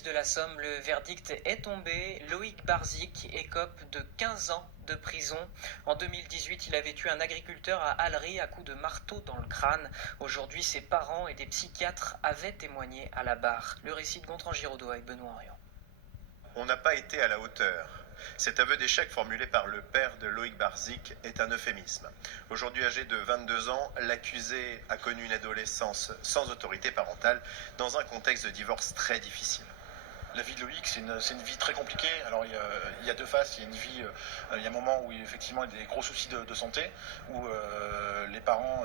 De la Somme, le verdict est tombé. Loïc Barzic écope de 15 ans de prison. En 2018, il avait tué un agriculteur à Allery à coups de marteau dans le crâne. Aujourd'hui, ses parents et des psychiatres avaient témoigné à la barre. Le récit de Gontran Giraudot avec Benoît Henriot. On n'a pas été à la hauteur. Cet aveu d'échec formulé par le père de Loïc Barzic est un euphémisme. Aujourd'hui âgé de 22 ans, l'accusé a connu une adolescence sans autorité parentale dans un contexte de divorce très difficile. La vie de Loïc, c'est une vie très compliquée. Alors il y a deux faces. Il y a une vie, il y a un moment où effectivement il y a des gros soucis de santé, où les parents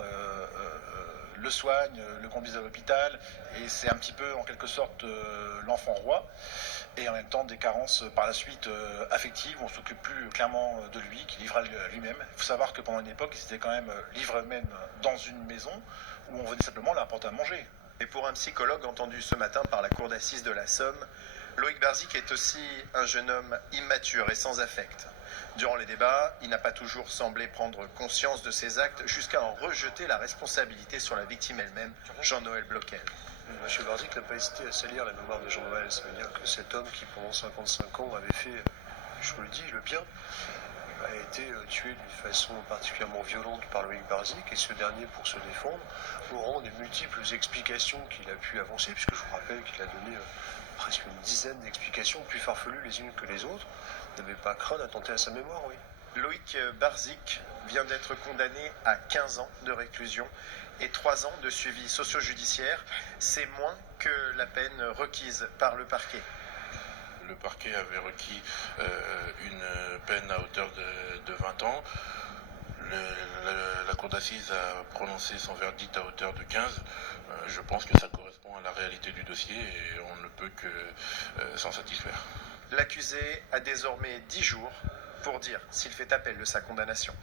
le soignent, le conduisent à l'hôpital, et c'est un petit peu en quelque sorte l'enfant roi. Et en même temps des carences par la suite affectives, où on s'occupe plus clairement de lui, qui livre à lui-même. Il faut savoir que pendant une époque, il s'était quand même livré même dans une maison où on venait simplement leur apporter à manger. Et pour un psychologue entendu ce matin par la cour d'assises de la Somme, Loïc Barzic est aussi un jeune homme immature et sans affect. Durant les débats, il n'a pas toujours semblé prendre conscience de ses actes jusqu'à en rejeter la responsabilité sur la victime elle-même, Jean-Noël Bloquel. M. Barzic n'a pas hésité à salir la mémoire de Jean-Noël. Ça veut dire que cet homme qui, pendant 55 ans, avait fait, je vous le dis, le bien, a été tué d'une façon particulièrement violente par Loïc Barzic, et ce dernier, pour se défendre, au rang des multiples explications qu'il a pu avancer, puisque je vous rappelle qu'il a donné presque une dizaine d'explications plus farfelues les unes que les autres, n'avait pas craint d'attenter à sa mémoire, oui. Loïc Barzic vient d'être condamné à 15 ans de réclusion et 3 ans de suivi socio-judiciaire. C'est moins que la peine requise par le parquet. Le parquet avait requis une peine à hauteur de 20 ans. La cour d'assises a prononcé son verdict à hauteur de 15. Je pense que ça correspond à la réalité du dossier et on ne peut que s'en satisfaire. L'accusé a désormais 10 jours pour dire s'il fait appel de sa condamnation.